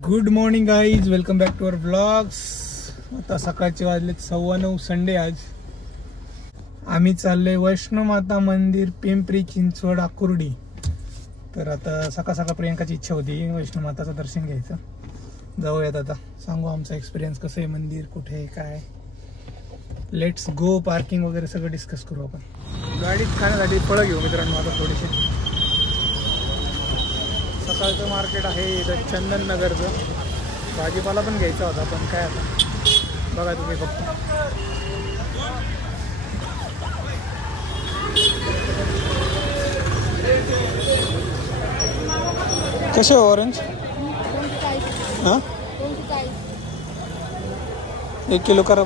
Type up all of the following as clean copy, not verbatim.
Good morning guys, welcome back to our blogs. आता सकाळचे वाजलेत 9:15 संडे. आज आम्ही चाललोय वैष्णोमाता मंदिर, पिंपरी चिंचवड, आकुर्डी. तर आता सकाळ सकाळ प्रियंकाची इच्छा होती वैष्णोमाताचं दर्शन घ्यायचं. जाऊयात आता, सांगू आमचा एक्सपिरियन्स कसं आहे, मंदिर कुठे आहे, काय. Let's go. पार्किंग वगैरे सगळं डिस्कस करू आपण. गाडीत खाण्यासाठी फळं घेऊ मित्रांनो आता थोडीशी. सकाळचं मार्केट आहे इथं चंदननगरचं. भाजीपाला पण घ्यायचा होता, पण काय आता बघा तुम्ही फक्त. कसे ऑरेंज? हां 1 किलो करा.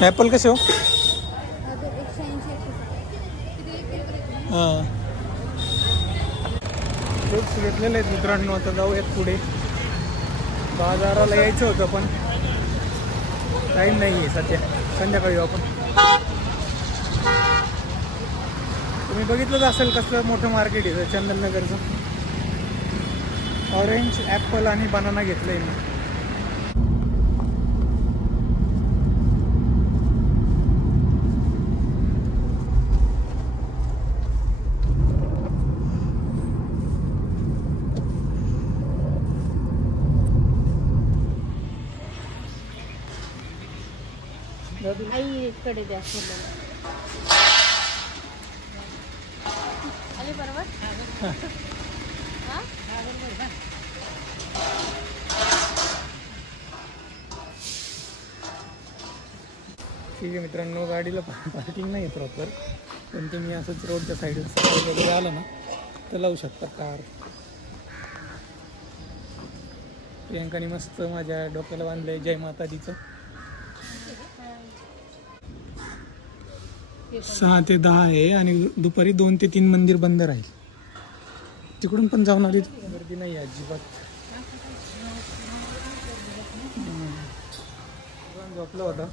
ॲपल कसे हो? हां फ्रुट्स घेतलेले आहेत मित्रांनो. आता जाऊयात पुढे. बाजाराला यायचं होतं पण टाईम नाही आहे सध्या. संध्याकाळी येऊ आपण. तुम्ही बघितलंच असेल कसलं मोठं मार्केट आहे चंदननगरचं. ऑरेंज, ॲपल आणि बनाना घेतलं आहे मी. कडे द्या आले बरोबर. ठीक आहे मित्रांनो, गाडीला पार्किंग नाही आहे प्रॉपर, पण तुम्ही असंच रोडच्या साईडला वगैरे आलं ना तर लावू शकता कार. प्रियंकाने मस्त माझ्या डोक्याला बांधलंय जय माता दीचं. 6 ते 10 आहे आणि दुपारी 2 ते 3 मंदिर बंद राहील. तिकडून पण जाऊन आली, गर्दी नाही आहे अजिबात. झोपला होता,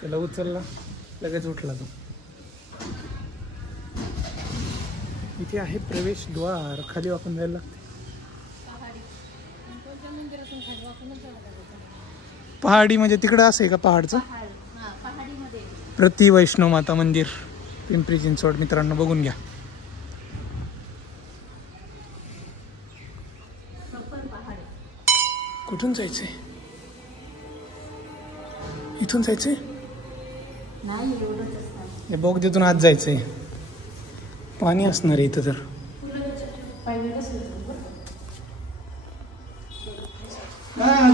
त्याला उचलला, लगेच उठला तो. इथे आहे प्रवेशद्वार, खाली वाकून जायला लागते. पहाडी म्हणजे तिकडं असं आहे का पहाडचं? प्रति वैष्णोमाता मंदिर, पिंपरी चिंचवड. मित्रांनो बघून घ्या. कुठून जायचंय? इथून जायचंय? हे बोगद्यातून आत जायचंय. पाणी असणार आहे इथं तर.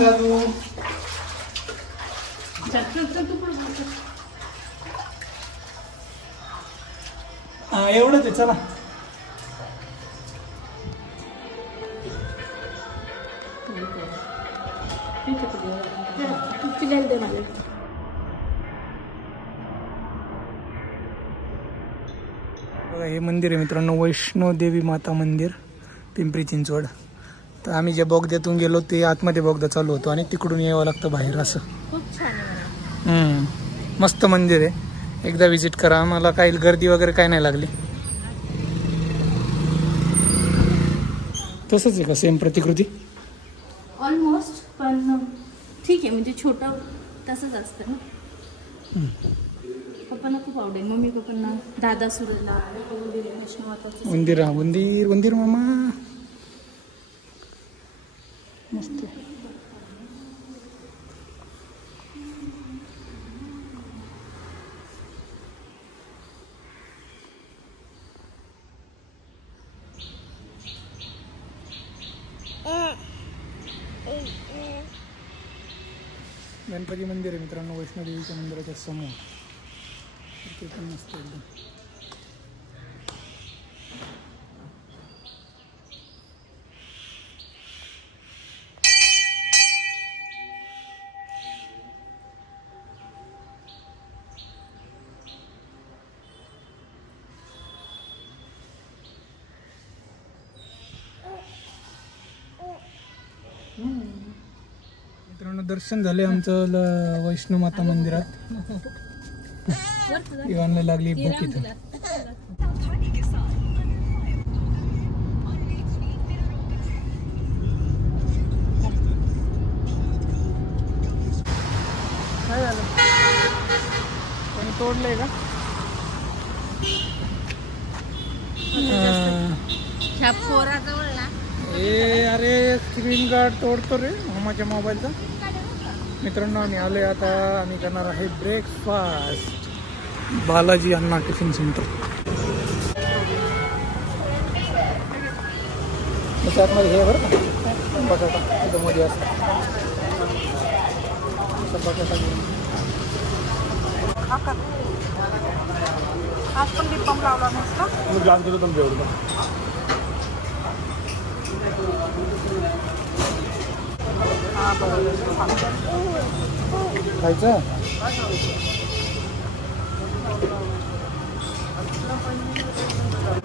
दादू हा एवढंच आहे, चला. बघा हे मंदिर आहे मित्रांनो, वैष्णोदेवी माता मंदिर, पिंपरी चिंचवड. तर आम्ही ज्या बोगद्यातून गेलो ते आतमध्ये बोगदा चालू होतो आणि तिकडून यावं लागतं बाहेर. असं खूप छान आहे. मस्त मंदिर आहे, एकदा विजिट करा. आम्हाला काही गर्दी वगैरे काय नाही लागली. तसंच आहे का सेम प्रतिकृती? ऑलमोस्ट, पण ठीक आहे, म्हणजे छोटं तसंच असतं ना. पप्पांना खूप आवडेल, मम्मी पप्पांना, दादा सुरजला उंदीर. उंदीर उंदीर मामा मस्त. गणपती मंदिर आहे मित्रांनो, वैष्णोदेवीच्या मंदिराच्या समोर. ते पण मस्त एकदम. दर्शन झाले आमचं वैष्णो माता मंदिरात. इवानला लागली भूक इथं. काय झालं? कोणी तोडलंय का? अरे स्क्रीन गार्ड तोडतो रे मामाच्या मोबाईलचा. मित्रांनो आम्ही आलोय आता. आम्ही करणार आहे ब्रेकफास्ट बालाजी अण्णा टिफिन सेंटर. त्याच्यामध्ये हे बरं का बटाटा तिथं मध्ये असतं. बटाटा आज पण दीप पंप लावला नसता. ग्लास घेतो तुमच्या एवढं खायचं.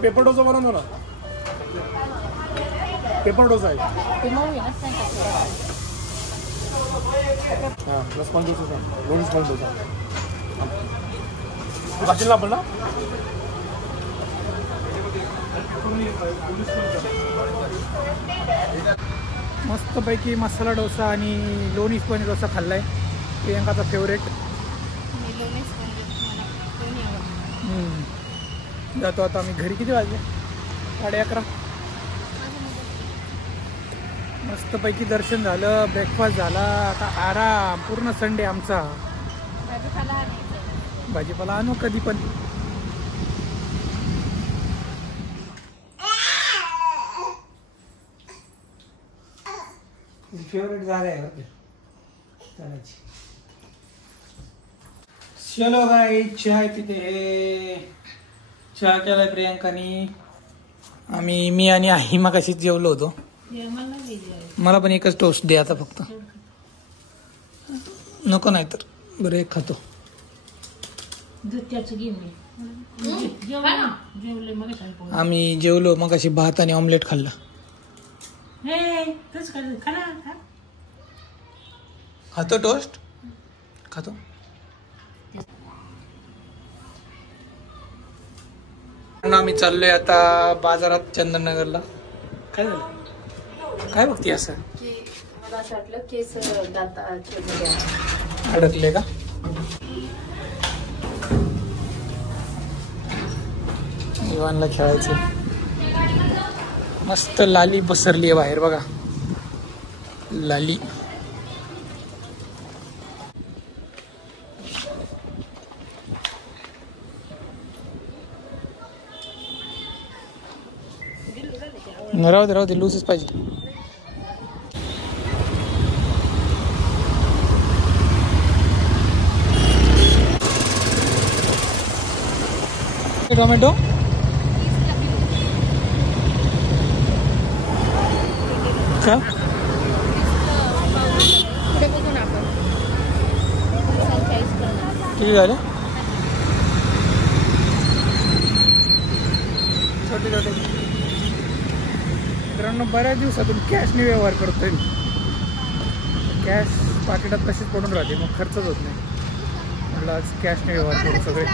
पेपर डोसा बनवतो ना. पेपर डोसा आहे. हां प्लस कॉन डोसा रोडीस कॉन डोसा वाचेल ना आपण ना. मस्तपैकी मसाला डोसा आणि लोणी स्पंज डोसा खाल्लाय. प्रियंकाचा फेवरेट. जातो आता आम्ही घरी. किती वाजले? 11:30. मस्तपैकी दर्शन झालं, ब्रेकफास्ट झाला. आता आराम. पूर्ण संडे आमचा. भाजीपाला आणू कधी पण. फेवरेट झालं आहे चालायची. चलो भाई चहा पिते. चहा केलाय प्रियांकानी. मी आणि आई मगाशीच जेवलो होतो. मला पण एकच टोस्ट दे आता फक्त. नको नाही तर बरं एक खातो. आम्ही जेवलो मगाशी. भात आणि ऑमलेट खाल्ला. खातो टोस्ट खातो. आम्ही चाललोय आता बाजारात चंदननगरला. काय झालं? काय बघती असं? मला असं वाटलं केस अडकले का? इवानला खेळायचं. मस्त लाली बसरली आहे बाहेर बघा. लाली. राहू दे लूजच पाहिजे. टोमॅटो का पुढे बघून आपण किती झाले? छोटे छोटे. मित्रांनो बऱ्याच दिवसातून कॅशने व्यवहार करतोय. कॅश पाकिटात तशीच पडून राहते मग खर्चच होत नाही. म्हटलं आज कॅशने व्यवहार करू सगळे.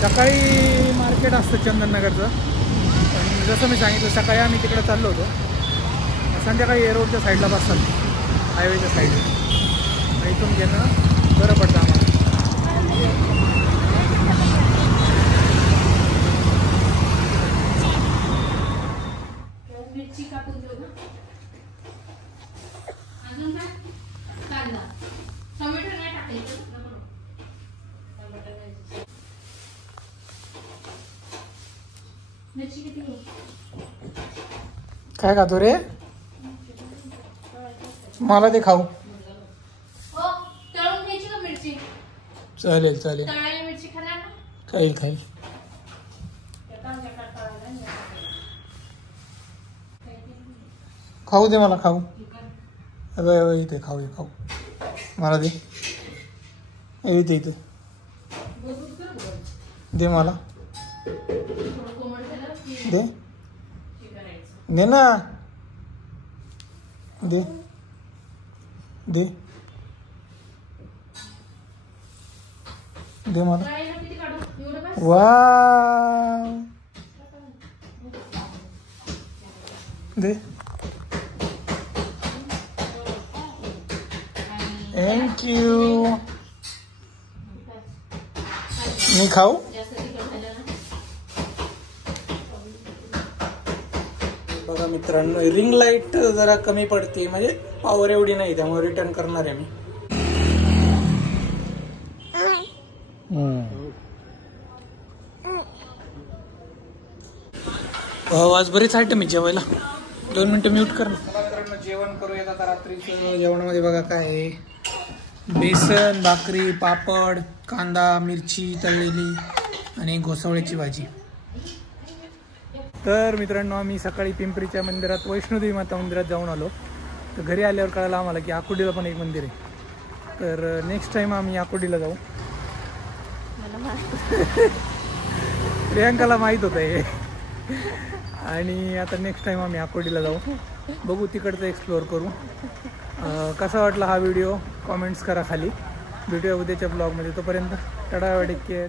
सकाळी मार्केट असतं चंदननगरचं. पण जसं मी सांगितलं सकाळी आम्ही तिकडे चाललो होतो. संध्याकाळी एअरपोर्टच्या साईडला बसतात हायवेच्या साईडला. इथून घेणं बरं पडतं आम्हाला. मिरची कापून देऊ ना. अजून काय? कांदा. टोमॅटो नाही टाकायचं. मिरची किती घेऊ? काय खातो रे? मला ते खाऊ. हो तळून घ्यायची का मिरची? चालेल तळायला मिरची खाणार ना? खाईल. खाऊ दे मला. खाऊ इथे खाऊ मला दे. इथे दे मला. दे दे ना, दे दे दे मला. वाव, दे. थँक्यू. मी खाऊ? बघा मित्रांनो, रिंग लाईट जरा कमी पडते, म्हणजे पॉवर एवढी नाही, त्यामुळे रिटर्न करणार आहे मी. आज बरेच आयटम आहे जेवायला. 2 मिनिटं म्यूट कर. जेवण करूयात आता. रात्रीचं जेवणामध्ये बघा काय आहे, बेसन, भाकरी, पापड, कांदा, मिरची तळलेली आणि घोसावळ्याची भाजी. तर मित्रांनो, आम्ही सकाळी पिंपरीच्या मंदिरात, वैष्णोदेवी माता मंदिरात जाऊन आलो. तर घरी आल्यावर कळालं आम्हाला की आकुर्डीला पण एक मंदिर आहे. तर नेक्स्ट टाइम आम्ही आकुर्डीला जाऊ. प्रियांकाला माहीत होतं हे. आणि आता नेक्स्ट टाइम आम्ही आकुर्डीला जाऊ, बघू, तिकडचं एक्सप्लोअर करू. कसा वाटला हा व्हिडिओ कॉमेंट्स करा खाली. भेटूया उद्याच्या ब्लॉगमध्ये. तोपर्यंत टाटा, टेक केअर.